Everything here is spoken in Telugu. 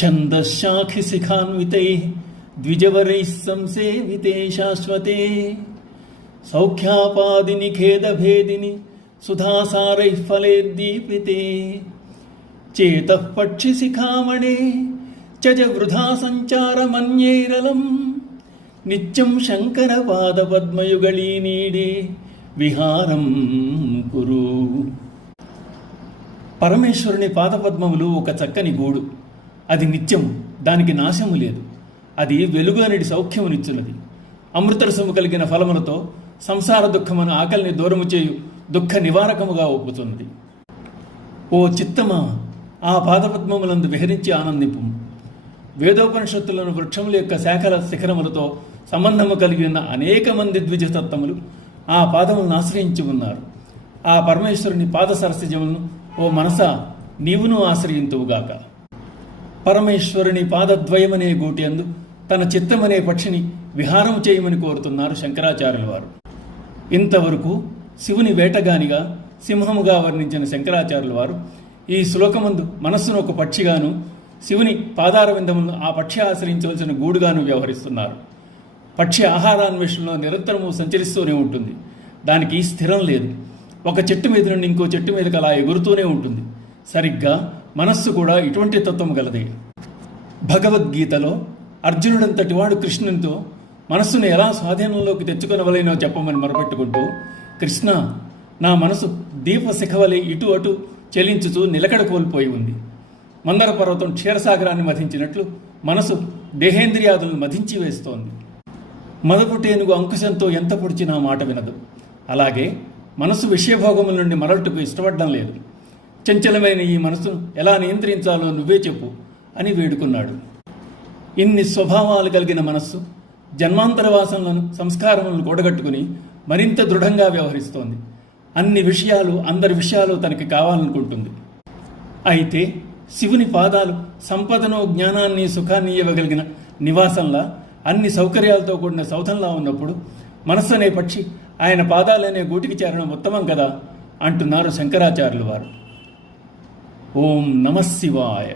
ఛందశ్శాఖిశిఖాన్వితైః ద్విజవరైః సంసేవితే శాశ్వతే సౌఖ్యాపాదిని ఖేదభేదిని సుధాసారైః ఫలైర్దీపితే చేతః పక్షిశిఖామణే చజ వృధా సంచారమన్యైరలం నిత్యం శంకరపాదపద్మయుగళీ నీడే విహారం కురు. పరమేశ్వరుని పాదపద్మములు ఒక చక్కని గూడు. అది నిత్యం, దానికి నాశము లేదు. అది వెలుగు అనేది సౌఖ్యమునిచ్చున్నది. అమృతరసము కలిగిన ఫలములతో సంసార దుఃఖమును ఆకలిని దూరము చేయు దుఃఖ నివారకముగా ఒప్పుతున్నది. ఓ చిత్తమా, ఆ పాదపద్మములందు విహరించి ఆనందింపు. వేదోపనిషత్తులను వృక్షముల యొక్క శాఖల శిఖరములతో సంబంధము కలిగి ఉన్న అనేక మంది ద్విజతత్వములు ఆ పాదములను ఆశ్రయించి ఉన్నారు. ఆ పరమేశ్వరుని పాద సరసిజములను ఓ మనసా నీవును ఆశ్రయింతువుగాక. పరమేశ్వరుని పాదద్వయమనే గూటి అందు తన చిత్తమనే పక్షిని విహారం చేయమని కోరుతున్నారు శంకరాచార్యుల వారు. ఇంతవరకు శివుని వేటగానిగా, సింహముగా వర్ణించిన శంకరాచార్యుల వారు ఈ శ్లోకమందు మనస్సును ఒక పక్షిగాను, శివుని పాదార విందములను ఆ పక్షి ఆశ్రయించవలసిన గూడుగాను వ్యవహరిస్తున్నారు. పక్షి ఆహారాన్వేషణలో నిరంతరము సంచరిస్తూనే ఉంటుంది. దానికి స్థిరం లేదు. ఒక చెట్టు మీద నుండి ఇంకో చెట్టు మీదకి అలా ఎగురుతూనే ఉంటుంది. సరిగ్గా మనస్సు కూడా ఇటువంటి తత్వం గలదే. భగవద్గీతలో అర్జునుడంతటి వాడు కృష్ణునితో మనస్సును ఎలా స్వాధీనంలోకి తెచ్చుకొనవలేనో చెప్పమని మొరపెట్టుకుంటూ, కృష్ణ, నా మనసు దీపశిఖవలే ఇటు అటు చెలించుతూ నిలకడ కోల్పోయి ఉంది. మందర పర్వతం క్షీరసాగరాన్ని మధించినట్లు మనసు దేహేంద్రియాదులను మధించి వేస్తోంది. మదపుటేనుగు అంకుశంతో ఎంత పొడిచినా మాట వినదు. అలాగే మనసు విషయభోగముల నుండి మరల్టుకు ఇష్టపడడం లేదు. చంచలమైన ఈ మనసును ఎలా నియంత్రించాలో నువ్వే చెప్పు అని వేడుకున్నాడు. ఇన్ని స్వభావాలు కలిగిన మనస్సు జన్మాంతర వాసనలను, సంస్కారములను కూడగట్టుకుని మరింత దృఢంగా వ్యవహరిస్తోంది. అన్ని విషయాలు, అందరి విషయాలు తనకి కావాలనుకుంటుంది. అయితే శివుని పాదాలు సంపదను, జ్ఞానాన్ని, సుఖాన్ని ఇవ్వగలిగిన నివాసంలా, అన్ని సౌకర్యాలతో కూడిన సౌధంలా ఉన్నప్పుడు మనస్సు అనే పక్షి ఆయన పాదాలనే గూటికి చేరడం ఉత్తమం కదా అంటున్నారు శంకరాచార్యుల వారు. ఓం నమః శివాయ.